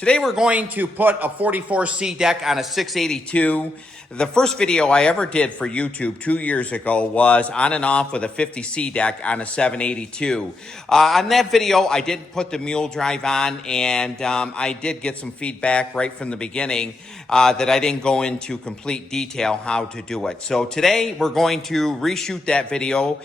Today we're going to put a 44C deck on a 682. The first video I ever did for YouTube 2 years ago was on and off with a 50C deck on a 782. On that video, I did put the mule drive on, and I did get some feedback right from the beginning that I didn't go into complete detail how to do it. So today we're going to reshoot that video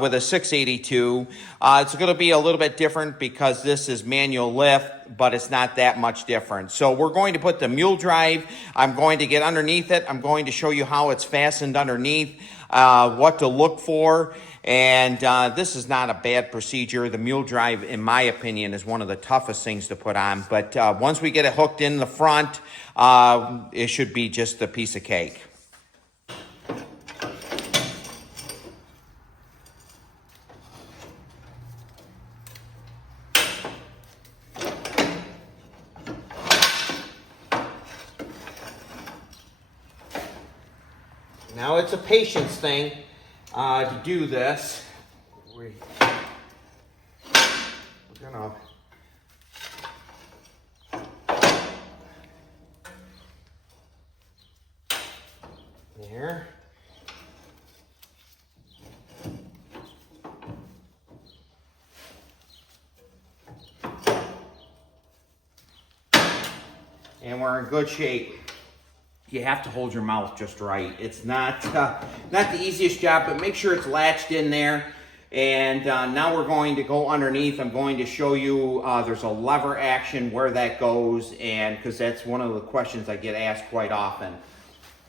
with a 682. It's going to be a little bit different because this is manual lift, but it's not that much different. So we're going to put the mule drive. I'm going to get underneath it. I'm going to show you how it's fastened underneath, what to look for. And this is not a bad procedure. The mule drive, in my opinion, is one of the toughest things to put on. But once we get it hooked in the front, it should be just a piece of cake. Now it's a patience thing to do this. We're gonna there. And we're in good shape. You have to hold your mouth just right. It's not the easiest job, but make sure it's latched in there. And now we're going to go underneath. I'm going to show you there's a lever action where that goes, and because that's one of the questions I get asked quite often.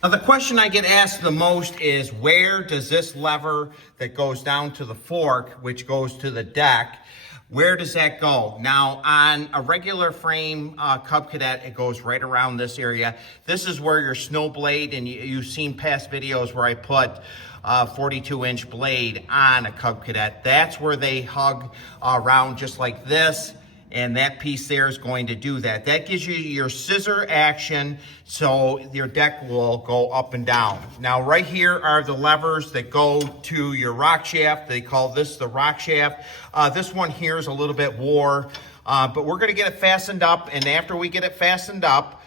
Now, the question I get asked the most is, where does this lever that goes down to the fork, which goes to the deck, where does that go? Now, on a regular frame Cub Cadet, it goes right around this area. This is where your snow blade, and you've seen past videos where I put 42-inch blade on a Cub Cadet. That's where they hug around just like this, and that piece there is going to do that. That gives you your scissor action, so your deck will go up and down. Now, right here are the levers that go to your rock shaft. They call this the rock shaft. This one here is a little bit wore, but we're gonna get it fastened up, and after we get it fastened up,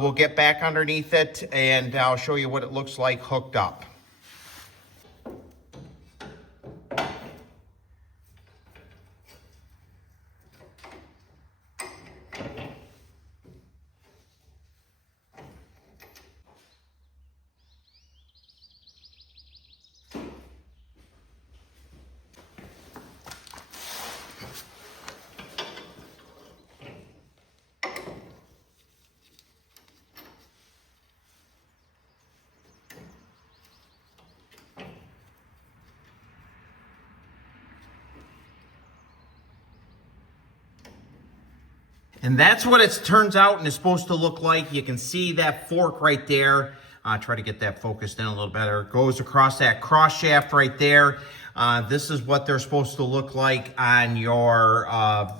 we'll get back underneath it, and I'll show you what it looks like hooked up. And that's what it turns out and is supposed to look like. You can see that fork right there. Try to get that focused in a little better. It goes across that cross shaft right there. This is what they're supposed to look like on your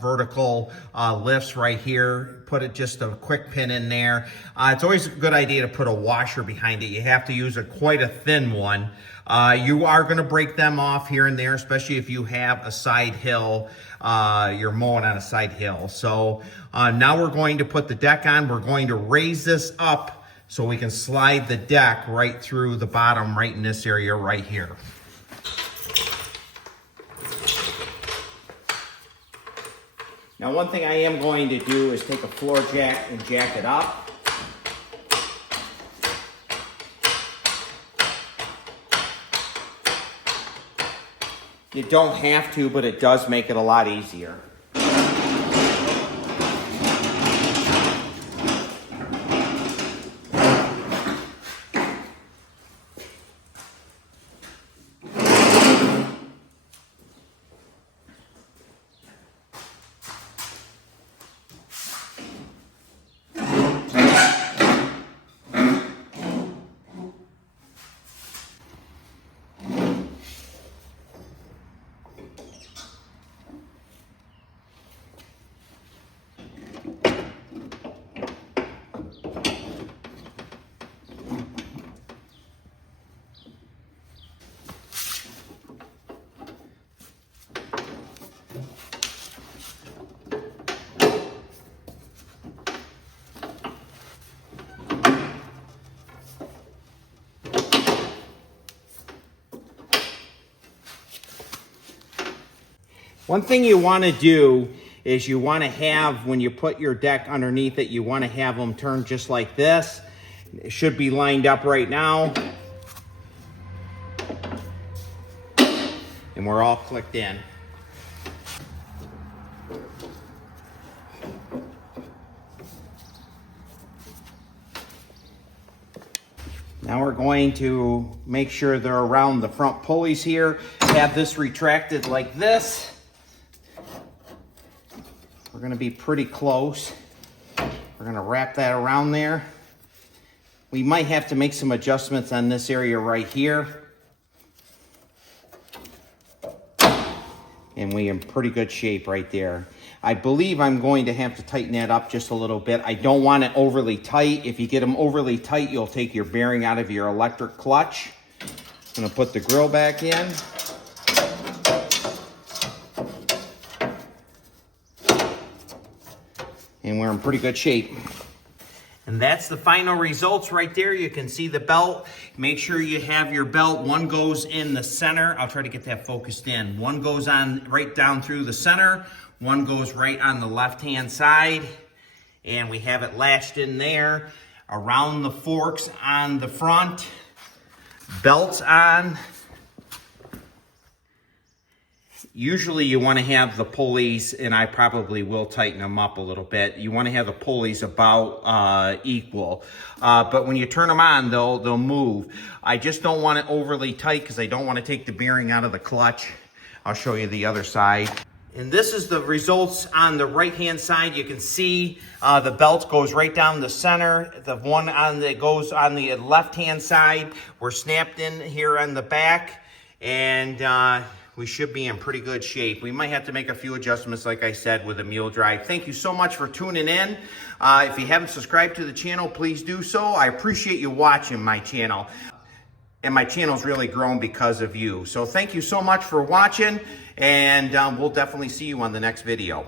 vertical lifts right here. Put it just a quick pin in there. It's always a good idea to put a washer behind it. You have to use quite a thin one. You are going to break them off here and there, especially if you have a side hill. You're mowing on a side hill. So now we're going to put the deck on. We're going to raise this up so we can slide the deck right through the bottom, right in this area right here. Now, one thing I am going to do is take a floor jack and jack it up. You don't have to, but it does make it a lot easier. One thing you want to do is you want to have, when you put your deck underneath it, you want to have them turn just like this. It should be lined up right now. And we're all clicked in. Now we're going to make sure they're around the front pulleys here. Have this retracted like this. We're going to be pretty close. We're going to wrap that around there. We might have to make some adjustments on this area right here. And we're in pretty good shape right there. I believe I'm going to have to tighten that up just a little bit. I don't want it overly tight. If you get them overly tight, you'll take your bearing out of your electric clutch. I'm going to put the grill back in. And we're in pretty good shape. And that's the final results right there. You can see the belt. Make sure you have your belt. One goes in the center. I'll try to get that focused in. One goes on right down through the center. One goes right on the left-hand side. And we have it latched in there. Around the forks on the front. Belts on. Usually you want to have the pulleys, and I probably will tighten them up a little bit. You want to have the pulleys about equal. But when you turn them on, they'll move. I just don't want it overly tight because I don't want to take the bearing out of the clutch. I'll show you the other side. And this is the results on the right-hand side. You can see the belt goes right down the center. The one that goes on the left-hand side, we're snapped in here on the back. And we should be in pretty good shape. We might have to make a few adjustments, like I said, with a mule drive. Thank you so much for tuning in. If you haven't subscribed to the channel, please do so. I appreciate you watching my channel. And my channel's really grown because of you. So thank you so much for watching, and we'll definitely see you on the next video.